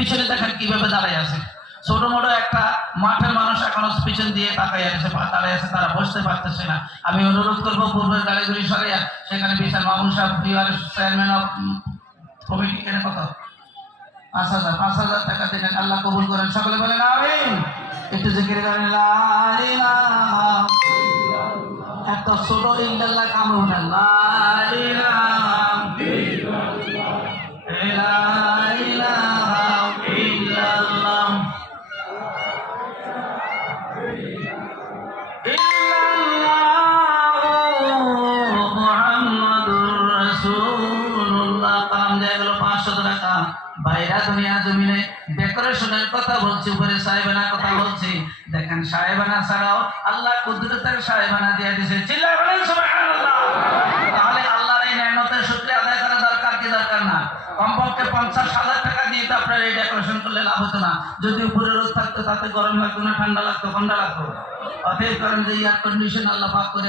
পিছনে দেখেন কিভাবে দাঁড়ায় আছে। ছোট মোটো একটা মাঠের মানুষ এখনো পিছন দিয়ে তাকাই আছে, দাঁড়ায় আছে, তারা বসতে পারতেছে না। আমি অনুরোধ করবো পূর্বের গাড়িগুলি সরিয়ে সেখানে বিশাল মামুন সাহেব চেয়ারম্যান অফ কমিটি কেনে কত 5,000 টাকা দিলেন। আল্লাহ কবুল করেন, সকলে বলেন আমিন। একটু জিকির করেন লা ইলাহা, এত ছোট ইল্লাল্লাহ কামড় না, লা ইলাহা ইল্লাল্লাহ মুহাম্মাদুর রাসূলুল্লাহ। কালাম দেয়া গেল 500 টাকা। বাইরা দুনিয়া জমিনে ডেকোরেশনের কথা বলছি, উপরে সাহেবানা কথা বলছি। দেখেন সাহেবানা ছাড়াও আল্লাহ কুদরতের সাহেবানা দিয়ে দিয়েছে। চিল্লায় বলেন সুবহানাল্লাহ। তাহলে আল্লাহর এই নেয়ামতের শুকরিয়া আদায় করা দরকার কি দরকার না? কমপক্ষে 50,000 টাকা দিয়ে তো আপনার এই ডেকোরেশন করলে লাভ হতো না। যদি উপরে রোদ থাকতো তাতে গরম লাগতো না, ঠান্ডা লাগতো, ঠান্ডা লাগতো। অতএব করেন যে এয়ার কন্ডিশন আল্লাহ পাক করে